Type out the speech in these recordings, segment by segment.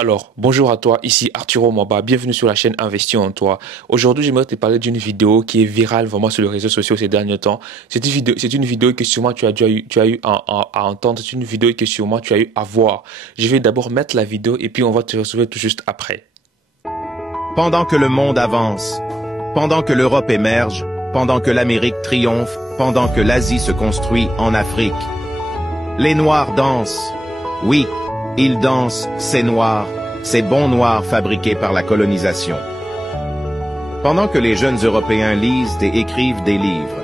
Alors, bonjour à toi, ici Arturo Mwaba, bienvenue sur la chaîne Investir en toi. Aujourd'hui, j'aimerais te parler d'une vidéo qui est virale vraiment sur les réseaux sociaux ces derniers temps. C'est une vidéo que sûrement tu as eu à entendre, c'est une vidéo que sûrement tu as eu à voir. Je vais d'abord mettre la vidéo et puis on va te retrouver tout juste après. Pendant que le monde avance, pendant que l'Europe émerge, pendant que l'Amérique triomphe, pendant que l'Asie se construit en Afrique, les Noirs dansent. Oui, ils dansent, ces Noirs, ces bons Noirs fabriqués par la colonisation. Pendant que les jeunes Européens lisent et écrivent des livres,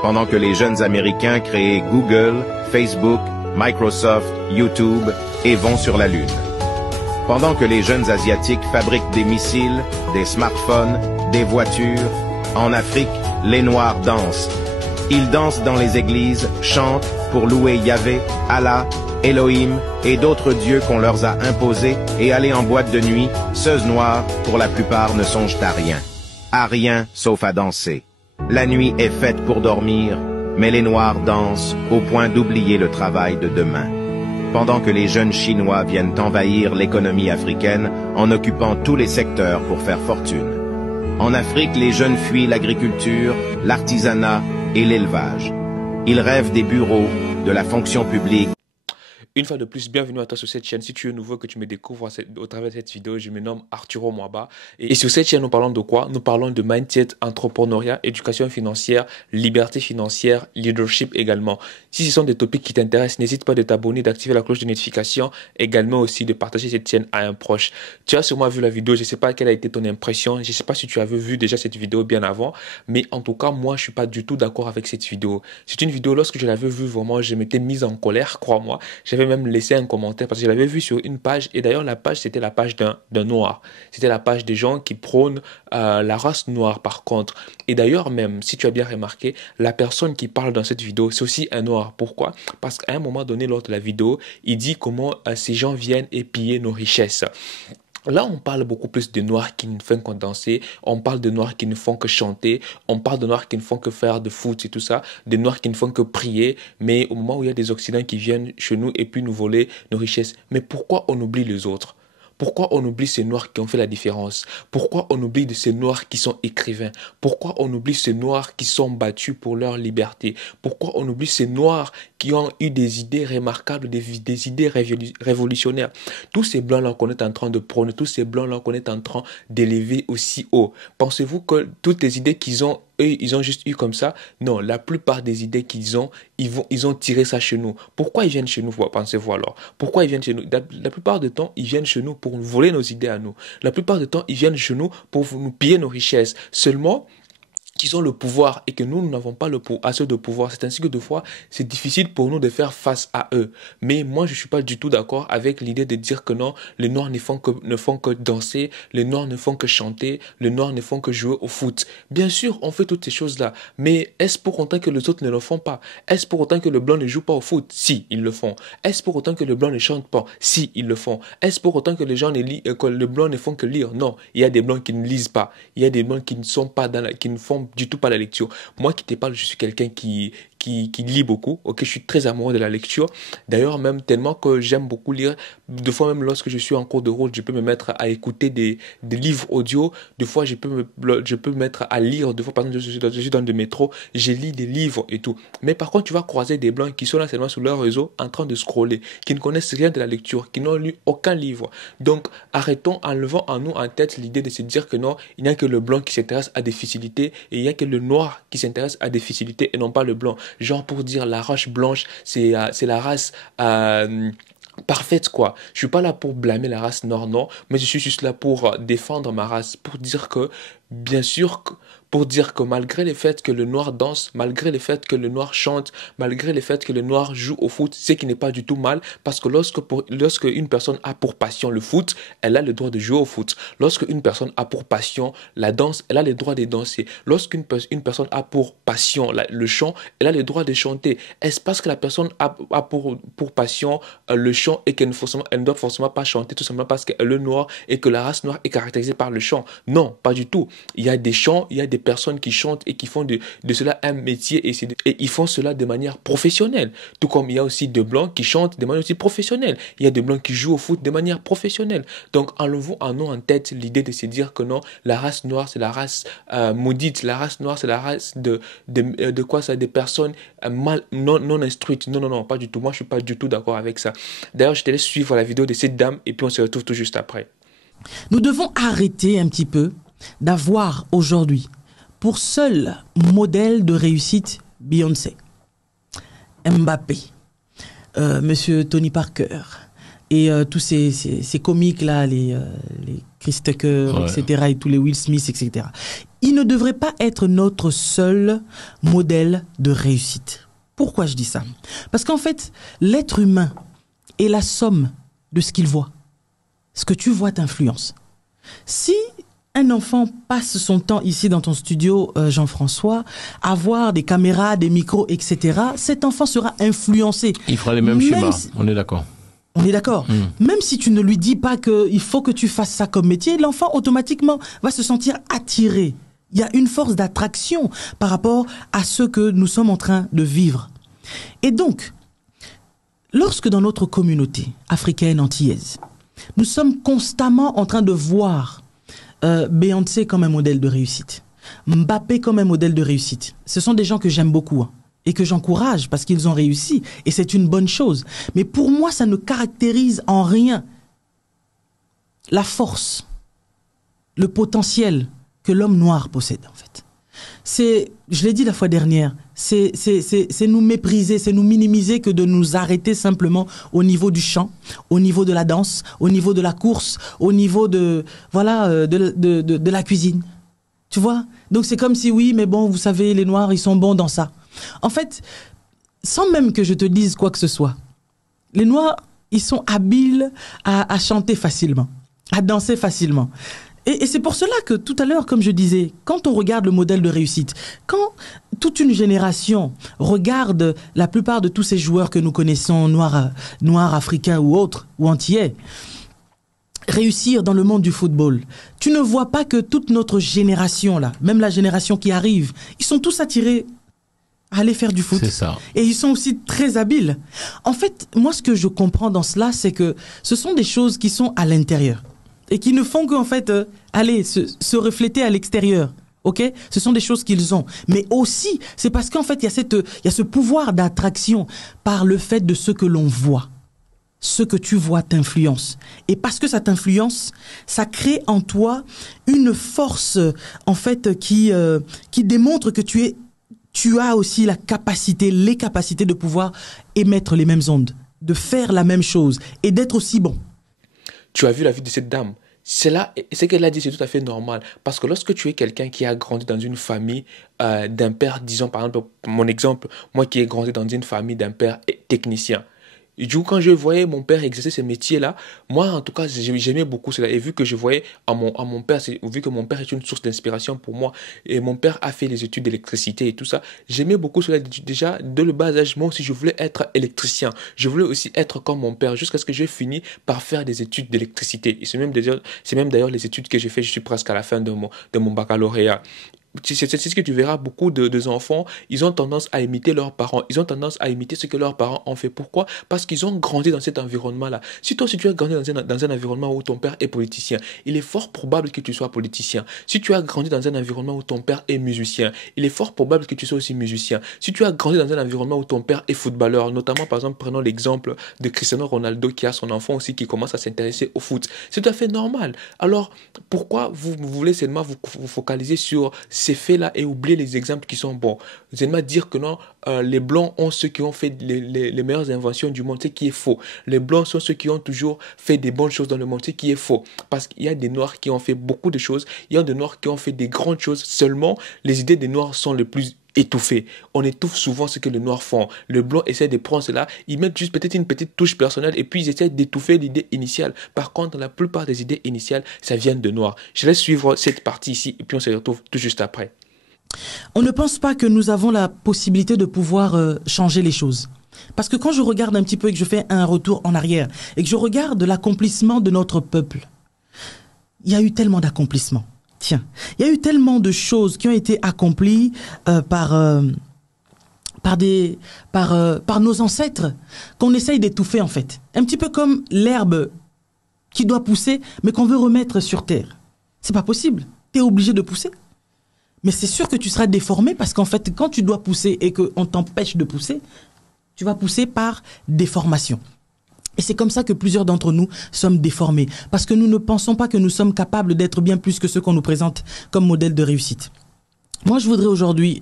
pendant que les jeunes Américains créent Google, Facebook, Microsoft, YouTube et vont sur la Lune. Pendant que les jeunes Asiatiques fabriquent des missiles, des smartphones, des voitures, en Afrique, les Noirs dansent. Ils dansent dans les églises, chantent pour louer Yahvé, Allah, Elohim et d'autres dieux qu'on leur a imposés et aller en boîte de nuit, ceux noirs, pour la plupart, ne songent à rien sauf à danser. La nuit est faite pour dormir, mais les Noirs dansent au point d'oublier le travail de demain. Pendant que les jeunes Chinois viennent envahir l'économie africaine en occupant tous les secteurs pour faire fortune. En Afrique, les jeunes fuient l'agriculture, l'artisanat et l'élevage. Ils rêvent des bureaux, de la fonction publique. Une fois de plus, bienvenue à toi sur cette chaîne. Si tu es nouveau, que tu me découvres au travers de cette vidéo, je me nomme Arturo Mwaba. Et sur cette chaîne, nous parlons de quoi? Nous parlons de mindset, entrepreneuriat, éducation financière, liberté financière, leadership également. Si ce sont des topics qui t'intéressent, n'hésite pas de t'abonner, d'activer la cloche de notification, également aussi de partager cette chaîne à un proche. Tu as sûrement vu la vidéo, je ne sais pas quelle a été ton impression, je ne sais pas si tu avais vu déjà cette vidéo bien avant, mais en tout cas, moi, je ne suis pas du tout d'accord avec cette vidéo. C'est une vidéo, lorsque je l'avais vue, vraiment, je m'étais mise en colère, crois-moi. J'avais même laissé un commentaire parce que je l'avais vu sur une page et d'ailleurs la page c'était la page d'un noir, c'était la page des gens qui prônent la race noire par contre. Et d'ailleurs même si tu as bien remarqué, la personne qui parle dans cette vidéo c'est aussi un noir. Pourquoi? Parce qu'à un moment donné lors de la vidéo il dit comment ces gens viennent et piller nos richesses. Là, on parle beaucoup plus de noirs qui ne font que danser, on parle de noirs qui ne font que chanter, on parle de noirs qui ne font que faire de foot et tout ça, de noirs qui ne font que prier, mais au moment où il y a des Occidentaux qui viennent chez nous et puis nous voler nos richesses, mais pourquoi on oublie les autres? Pourquoi on oublie ces noirs qui ont fait la différence? Pourquoi on oublie de ces noirs qui sont écrivains? Pourquoi on oublie ces noirs qui sont battus pour leur liberté? Pourquoi on oublie ces noirs qui ont eu des idées remarquables, des idées révolutionnaires? Tous ces blancs-là qu'on est en train de prôner, tous ces blancs-là qu'on est en train d'élever aussi haut. Pensez-vous que toutes les idées qu'ils ont, eux, ils ont juste eu comme ça? Non, la plupart des idées qu'ils ont, ils ont tiré ça chez nous. Pourquoi ils viennent chez nous, pensez-vous alors? Pourquoi ils viennent chez nous? La plupart du temps, ils viennent chez nous pour voler nos idées à nous. La plupart du temps, ils viennent chez nous pour nous piller nos richesses. Seulement, qu'ils ont le pouvoir et que nous n'avons pas assez de pouvoir. C'est ainsi que des fois, c'est difficile pour nous de faire face à eux. Mais moi, je ne suis pas du tout d'accord avec l'idée de dire que non, les Noirs ne font que danser, les Noirs ne font que chanter, les Noirs ne font que jouer au foot. Bien sûr, on fait toutes ces choses-là. Mais est-ce pour autant que les autres ne le font pas? Est-ce pour autant que le blanc ne joue pas au foot? Si, ils le font. Est-ce pour autant que le blanc ne chante pas? Si, ils le font. Est-ce pour autant que les gens que le blanc ne font que lire? Non, il y a des blancs qui ne lisent pas. Il y a des blancs qui ne sont pas qui ne font du tout pas la lecture. Moi qui te parle, je suis quelqu'un qui lit beaucoup. Ok, je suis très amoureux de la lecture. D'ailleurs, même tellement que j'aime beaucoup lire. Des fois, même lorsque je suis en cours de route, je peux me mettre à écouter des livres audio. Des fois, je peux me mettre à lire. Des fois, par exemple, je suis dans le métro, je lis des livres et tout. Mais par contre, tu vas croiser des blancs qui sont là seulement sur leur réseau en train de scroller, qui ne connaissent rien de la lecture, qui n'ont lu aucun livre. Donc, arrêtons, enlevant en nous en tête l'idée de se dire que non, il n'y a que le blanc qui s'intéresse à des facilités et il n'y a que le noir qui s'intéresse à des facilités et non pas le blanc. Genre pour dire la race blanche, c'est la race parfaite quoi. Je suis pas là pour blâmer la race noire, non, mais je suis juste là pour défendre ma race, pour dire que, bien sûr, pour dire que malgré le fait que le noir danse, malgré le fait que le noir chante, malgré le fait que le noir joue au foot, ce qui n'est pas du tout mal, parce que lorsque une personne a pour passion le foot, elle a le droit de jouer au foot. Lorsque une personne a pour passion la danse, elle a le droit de danser. Lorsqu'une personne a pour passion le chant, elle a le droit de chanter. Est-ce parce que la personne a pour passion le chant et qu'elle ne doit forcément pas chanter tout simplement parce qu'elle est noire et que la race noire est caractérisée par le chant? Non, pas du tout. Il y a des chants, il y a des personnes qui chantent et qui font de cela un métier et ils font cela de manière professionnelle. Tout comme il y a aussi des blancs qui chantent de manière aussi professionnelle. Il y a des blancs qui jouent au foot de manière professionnelle. Donc enlevons en tête l'idée de se dire que non, la race noire c'est la race maudite, la race noire c'est la race de quoi ça, des personnes non instruites. Non, pas du tout. Moi je suis pas du tout d'accord avec ça. D'ailleurs je te laisse suivre la vidéo de cette dame et puis on se retrouve tout juste après. Nous devons arrêter un petit peu d'avoir aujourd'hui pour seul modèle de réussite Beyoncé, Mbappé, Monsieur Tony Parker et tous ces comiques-là, les Chris Tucker, etc., et tous les Will Smith, etc. Ils ne devraient pas être notre seul modèle de réussite. Pourquoi je dis ça? Parce qu'en fait, l'être humain est la somme de ce qu'il voit. Ce que tu vois t'influence. Si un enfant passe son temps ici dans ton studio, Jean-François, à voir des caméras, des micros, etc., cet enfant sera influencé. Il fera les mêmes schémas, on est d'accord. On est d'accord. Même si tu ne lui dis pas qu'il faut que tu fasses ça comme métier, l'enfant automatiquement va se sentir attiré. Il y a une force d'attraction par rapport à ce que nous sommes en train de vivre. Et donc, lorsque dans notre communauté africaine antillaise, nous sommes constamment en train de voir Beyoncé comme un modèle de réussite, Mbappé comme un modèle de réussite. Ce sont des gens que j'aime beaucoup et que j'encourage parce qu'ils ont réussi et c'est une bonne chose. Mais pour moi, ça ne caractérise en rien la force, le potentiel que l'homme noir possède en fait. C'est, je l'ai dit la fois dernière, c'est nous mépriser, c'est nous minimiser que de nous arrêter simplement au niveau du chant, au niveau de la danse, au niveau de la course, au niveau de la cuisine. Tu vois? Donc c'est comme si oui, mais bon, vous savez, les Noirs, ils sont bons dans ça. En fait, sans même que je te dise quoi que ce soit, les Noirs, ils sont habiles à chanter facilement, à danser facilement. Et c'est pour cela que tout à l'heure, comme je disais, quand on regarde le modèle de réussite, quand toute une génération regarde la plupart de tous ces joueurs que nous connaissons, noirs africains ou autres, ou antillais, réussir dans le monde du football, tu ne vois pas que toute notre génération, là, même la génération qui arrive, ils sont tous attirés à aller faire du foot. C'est ça. Et ils sont aussi très habiles. En fait, moi, ce que je comprends dans cela, c'est que ce sont des choses qui sont à l'intérieur. Et qui ne font qu'en fait, se refléter à l'extérieur. Ok? Ce sont des choses qu'ils ont. Mais aussi, c'est parce qu'en fait, il y a ce pouvoir d'attraction par le fait de ce que l'on voit. Ce que tu vois t'influence. Et parce que ça t'influence, ça crée en toi une force, en fait, qui démontre que tu as aussi les capacités de pouvoir émettre les mêmes ondes, de faire la même chose et d'être aussi bon. Tu as vu la vie de cette dame. Ce qu'elle a dit, c'est tout à fait normal. Parce que lorsque tu es quelqu'un qui a grandi dans une famille d'un père, disons par exemple, mon exemple, moi qui ai grandi dans une famille d'un père technicien. Et du coup, quand je voyais mon père exercer ce métier-là, moi, en tout cas, j'aimais beaucoup cela. Et vu que je voyais à mon père, vu que mon père est une source d'inspiration pour moi, et mon père a fait les études d'électricité et tout ça, j'aimais beaucoup cela. Déjà, dès le bas âge, moi aussi, je voulais être électricien. Je voulais aussi être comme mon père, jusqu'à ce que j'ai fini par faire des études d'électricité. Et c'est même d'ailleurs les études que j'ai fait. Je suis presque à la fin de mon baccalauréat. C'est ce que tu verras, beaucoup de enfants, ils ont tendance à imiter leurs parents, ils ont tendance à imiter ce que leurs parents ont fait. Pourquoi? Parce qu'ils ont grandi dans cet environnement-là. Si tu as grandi dans un environnement où ton père est politicien, il est fort probable que tu sois politicien. Si tu as grandi dans un environnement où ton père est musicien, il est fort probable que tu sois aussi musicien. Si tu as grandi dans un environnement où ton père est footballeur, notamment par exemple, prenons l'exemple de Cristiano Ronaldo qui a son enfant aussi qui commence à s'intéresser au foot. C'est tout à fait normal. Alors, pourquoi vous voulez seulement vous focaliser sur ces faits-là et oublier les exemples qui sont bons? Vous allez me dire que non, les Blancs ont ceux qui ont fait les meilleures inventions du monde, c'est qui est faux. Les Blancs sont ceux qui ont toujours fait des bonnes choses dans le monde, c'est qui est faux. Parce qu'il y a des Noirs qui ont fait beaucoup de choses, il y a des Noirs qui ont fait des grandes choses, seulement les idées des Noirs sont les plus étouffées. On étouffe souvent ce que les Noirs font. Les Blancs essaient de prendre cela, ils mettent juste peut-être une petite touche personnelle et puis ils essaient d'étouffer l'idée initiale. Par contre, la plupart des idées initiales, ça vient de Noirs. Je laisse suivre cette partie ici et puis on se retrouve tout juste après. On ne pense pas que nous avons la possibilité de pouvoir changer les choses. Parce que quand je regarde un petit peu et que je fais un retour en arrière et que je regarde l'accomplissement de notre peuple, il y a eu tellement d'accomplissements. Tiens, il y a eu tellement de choses qui ont été accomplies par nos ancêtres qu'on essaye d'étouffer en fait. Un petit peu comme l'herbe qui doit pousser mais qu'on veut remettre sur terre. C'est pas possible. Tu es obligé de pousser. Mais c'est sûr que tu seras déformé parce qu'en fait, quand tu dois pousser et qu'on t'empêche de pousser, tu vas pousser par déformation. Et c'est comme ça que plusieurs d'entre nous sommes déformés. Parce que nous ne pensons pas que nous sommes capables d'être bien plus que ceux qu'on nous présente comme modèle de réussite. Moi, je voudrais aujourd'hui,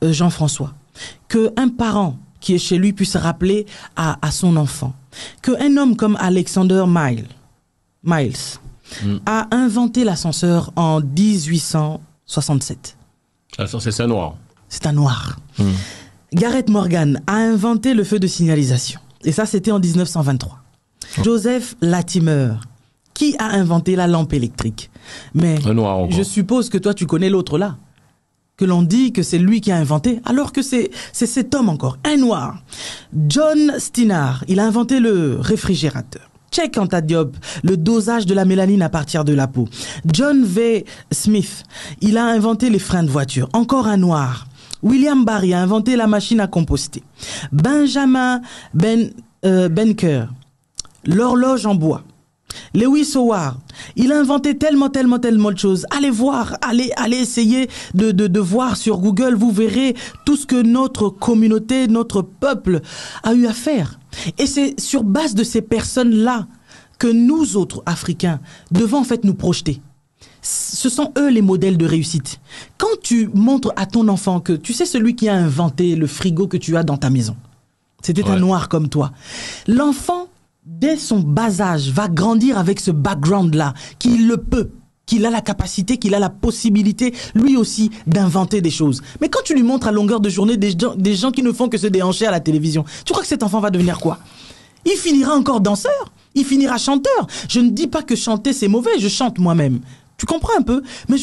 Jean-François, qu'un parent qui est chez lui puisse rappeler à son enfant qu'un homme comme Alexander Miles a inventé l'ascenseur en 1867. L'ascenseur, c'est un noir. C'est un noir. Gareth Morgan a inventé le feu de signalisation. Et ça, c'était en 1923. Joseph Latimer, qui a inventé la lampe électrique. Mais un noir encore. Je suppose que toi, tu connais l'autre là. Que l'on dit que c'est lui qui a inventé, alors que c'est cet homme encore, un noir. John Steinhardt, il a inventé le réfrigérateur. Cheikh Anta Diop, le dosage de la mélanine à partir de la peau. John V. Smith, il a inventé les freins de voiture. Encore un noir. William Barry a inventé la machine à composter. Benjamin Benker, l'horloge en bois. Lewis Howard, il a inventé tellement de choses. Allez voir, allez essayer de voir sur Google, vous verrez tout ce que notre communauté, notre peuple a eu à faire. Et c'est sur base de ces personnes-là que nous autres Africains devons en fait nous projeter. Ce sont eux les modèles de réussite. Quand tu montres à ton enfant que tu sais celui qui a inventé le frigo que tu as dans ta maison, c'était un noir comme toi. L'enfant, dès son bas âge, va grandir avec ce background-là, qu'il le peut, qu'il a la capacité, qu'il a la possibilité, lui aussi, d'inventer des choses. Mais quand tu lui montres à longueur de journée des gens qui ne font que se déhancher à la télévision, tu crois que cet enfant va devenir quoi? Il finira encore danseur, il finira chanteur. Je ne dis pas que chanter c'est mauvais, je chante moi-même. Tu comprends un peu? Mais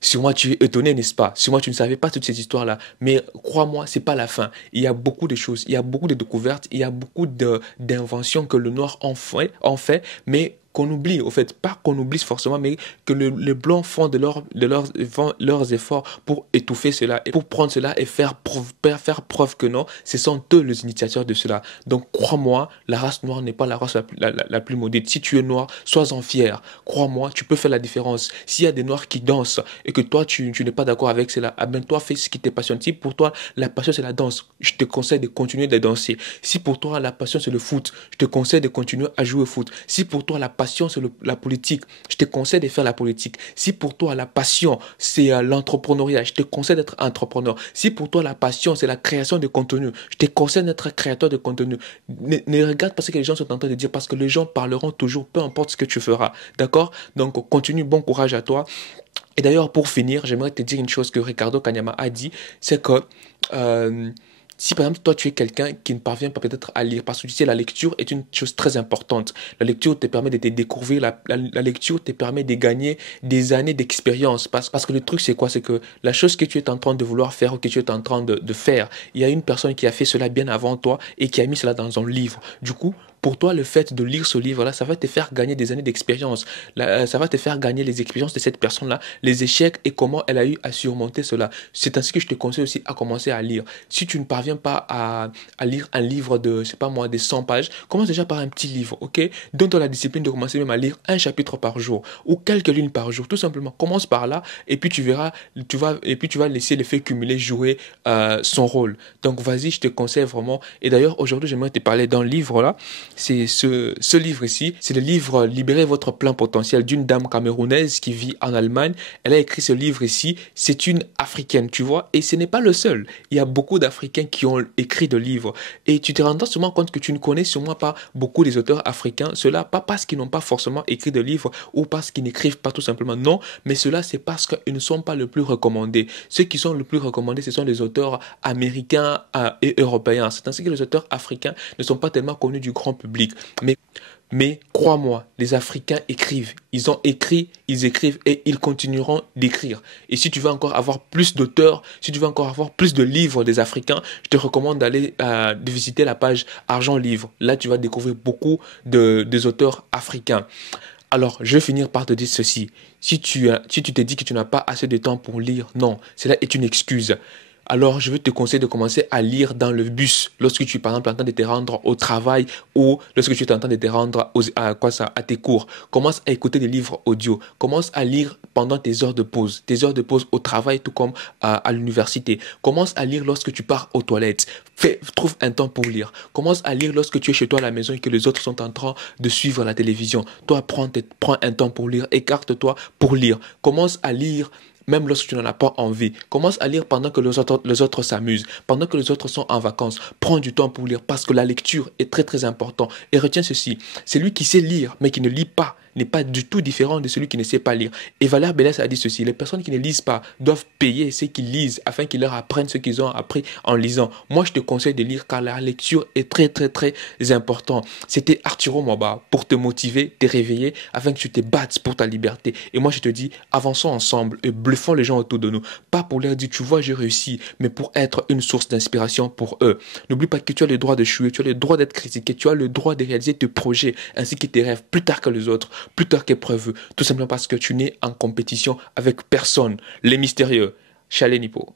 Sûrement tu es étonné, n'est-ce pas? Sûrement tu ne savais pas toutes ces histoires-là. Mais crois-moi, c'est pas la fin. Il y a beaucoup de choses, il y a beaucoup de découvertes, il y a beaucoup d'inventions que le noir en fait, mais qu'on oublie, au fait, pas qu'on oublie forcément, mais que les blancs font leurs efforts pour étouffer cela, et pour prendre cela et faire preuve que non, ce sont eux les initiateurs de cela. Donc crois-moi, la race noire n'est pas la race la plus maudite. Si tu es noir, sois-en fier. Crois-moi, tu peux faire la différence. S'il y a des noirs qui dansent et que toi, tu n'es pas d'accord avec cela, ah ben toi, fais ce qui te passionne. Si pour toi, la passion, c'est la danse, je te conseille de continuer de danser. Si pour toi, la passion, c'est le foot, je te conseille de continuer à jouer au foot. Si pour toi, la passion, c'est la politique, je te conseille de faire la politique. Si pour toi, la passion, c'est l'entrepreneuriat, je te conseille d'être entrepreneur. Si pour toi, la passion, c'est la création de contenu, je te conseille d'être créateur de contenu. Ne regarde pas ce que les gens sont en train de dire, parce que les gens parleront toujours, peu importe ce que tu feras. D'accord? Donc, continue, bon courage à toi. Et d'ailleurs, pour finir, j'aimerais te dire une chose que Ricardo Kanyama a dit, c'est que si par exemple toi tu es quelqu'un qui ne parvient pas peut-être à lire, parce que tu sais la lecture est une chose très importante. La lecture te permet de te découvrir, la lecture te permet de gagner des années d'expérience. Parce que le truc c'est quoi? C'est que la chose que tu es en train de vouloir faire ou que tu es en train de faire, il y a une personne qui a fait cela bien avant toi et qui a mis cela dans un livre. Du coup, pour toi, le fait de lire ce livre-là, ça va te faire gagner des années d'expérience. Ça va te faire gagner les expériences de cette personne-là, les échecs et comment elle a eu à surmonter cela. C'est ainsi que je te conseille aussi à commencer à lire. Si tu ne parviens pas à lire un livre de, je sais pas moi, des 100 pages, commence déjà par un petit livre, ok? Donne-toi la discipline de commencer même à lire un chapitre par jour ou quelques lignes par jour. Tout simplement, commence par là et puis tu verras, tu vas laisser l'effet cumulé jouer son rôle. Donc vas-y, je te conseille vraiment. Et d'ailleurs, aujourd'hui, j'aimerais te parler d'un livre là. C'est ce livre ici, c'est le livre Libérez votre plein potentiel d'une dame camerounaise qui vit en Allemagne. Elle a écrit ce livre ici, c'est une africaine, tu vois, et ce n'est pas le seul. Il y a beaucoup d'Africains qui ont écrit de livres et tu te rends sûrement compte que tu ne connais sûrement pas beaucoup des auteurs africains. Cela pas parce qu'ils n'ont pas forcément écrit de livres ou parce qu'ils n'écrivent pas tout simplement, non, mais cela c'est parce qu'ils ne sont pas le plus recommandés. Ceux qui sont le plus recommandés, ce sont les auteurs américains et européens. C'est ainsi que les auteurs africains ne sont pas tellement connus du grand public. Mais crois-moi, les Africains écrivent. Ils ont écrit, ils écrivent et ils continueront d'écrire. Et si tu veux encore avoir plus d'auteurs, si tu veux encore avoir plus de livres des Africains, je te recommande de visiter la page Argent Livre. Là, tu vas découvrir beaucoup des auteurs africains. Alors, je vais finir par te dire ceci. Si tu te dis que tu n'as pas assez de temps pour lire, non, cela est une excuse. Alors, je veux te conseiller de commencer à lire dans le bus lorsque tu es, par exemple, en train de te rendre au travail ou lorsque tu es en train de te rendre à tes cours. Commence à écouter des livres audio. Commence à lire pendant tes heures de pause au travail, tout comme à l'université. Commence à lire lorsque tu pars aux toilettes. Trouve un temps pour lire. Commence à lire lorsque tu es chez toi à la maison et que les autres sont en train de suivre la télévision. Toi, prends un temps pour lire. Écarte-toi pour lire. Commence à lire même lorsque tu n'en as pas envie. Commence à lire pendant que les autres s'amusent, pendant que les autres sont en vacances. Prends du temps pour lire parce que la lecture est très très importante. Et retiens ceci, c'est lui qui sait lire mais qui ne lit pas n'est pas du tout différent de celui qui ne sait pas lire. Et Valère Bellès a dit ceci, les personnes qui ne lisent pas doivent payer ceux qui lisent afin qu'ils leur apprennent ce qu'ils ont appris en lisant. Moi, je te conseille de lire car la lecture est très très très important. C'était Arturo Mwaba pour te motiver, te réveiller afin que tu te battes pour ta liberté. Et moi, je te dis, avançons ensemble et bluffons les gens autour de nous. Pas pour leur dire, tu vois, j'ai réussi, mais pour être une source d'inspiration pour eux. N'oublie pas que tu as le droit de chuer, tu as le droit d'être critiqué, tu as le droit de réaliser tes projets ainsi que tes rêves plus tard que les autres. Plus tard qu'épreuve, tout simplement parce que tu n'es en compétition avec personne. Les mystérieux, Chalet Nipo.